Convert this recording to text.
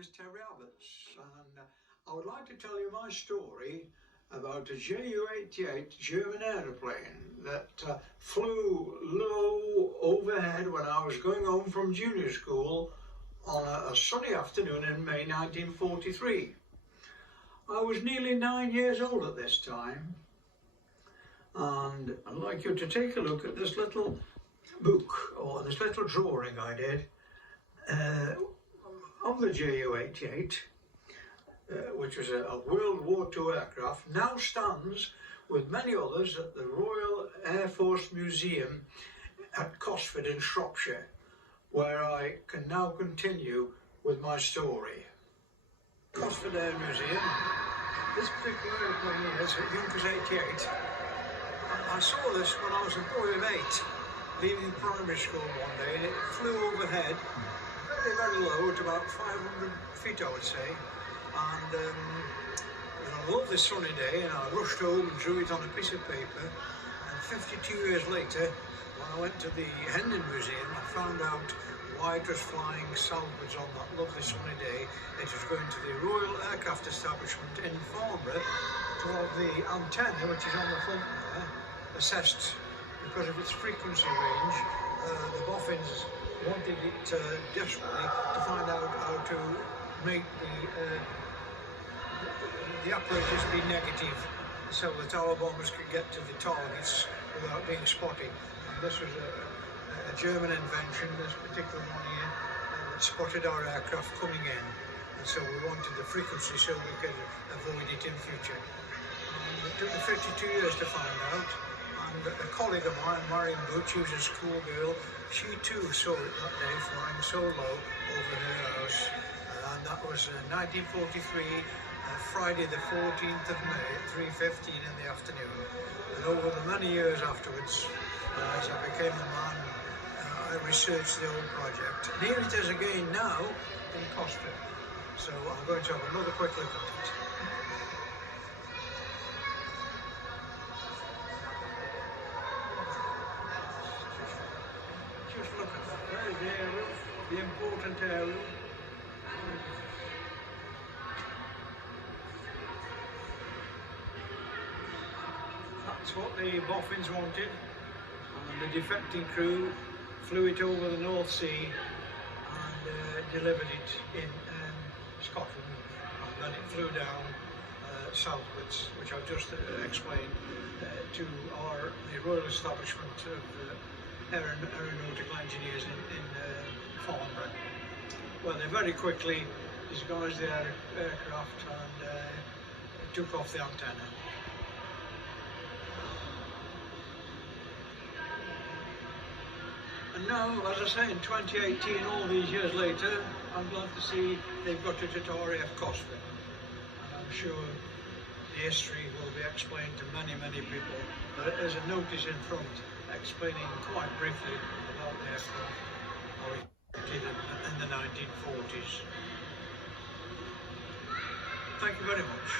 is Terry Abbots, and I would like to tell you my story about a Ju-88 German aeroplane that flew low overhead when I was going home from junior school on a sunny afternoon in May 1943. I was nearly 9 years old at this time, and I'd like you to take a look at this little book, or this little drawing I did of the Ju-88, which was a World War II aircraft, now stands with many others at the Royal Air Force Museum at Cosford in Shropshire, where I can now continue with my story. Cosford Air Museum. This particular airplane here is a Junkers 88. I saw this when I was a boy of 8, leaving primary school one day, and it flew overhead, very, very low, at about 500 feet, I would say. And it was a lovely sunny day, and I rushed home and drew it on a piece of paper. And 52 years later, when I went to the Hendon Museum, I found out why it was flying southwards on that lovely sunny day. It was going to the Royal Aircraft Establishment in Farnborough to have the antenna, which is on the front there, assessed because of its frequency range. The boffins wanted it desperately to find out how to make the apparatus be negative, so that our bombers could get to the targets without being spotted. And this was a German invention, this particular one here, that spotted our aircraft coming in, and so we wanted the frequency so we could avoid it in future. And it took me 52 years to find out, and a colleague of mine, Marion Butch, who was a schoolgirl, she too saw it that day flying so low over her house, and that was 1943, Friday the 14th of May at 3:15 in the afternoon. And over the many years afterwards, as I became a man, I researched the old project. And here it is again now in Cosford. So I'm going to have another quick look at it. Just look at that. There's the aerial, the important aerial. That's what the boffins wanted, and the defecting crew flew it over the North Sea and delivered it in Scotland, and then it flew down southwards, which I've just explained, to the Royal Establishment of Aeronautical Engineers in Farnborough, where they very quickly disguised the aircraft and took off the antenna. And now, as I say, in 2018, all these years later, I'm glad to see they've got it at RAF Cosford. And I'm sure the history will be explained to many, many people. But there's a notice in front explaining quite briefly about the aircraft, how it did in the 1940s. Thank you very much.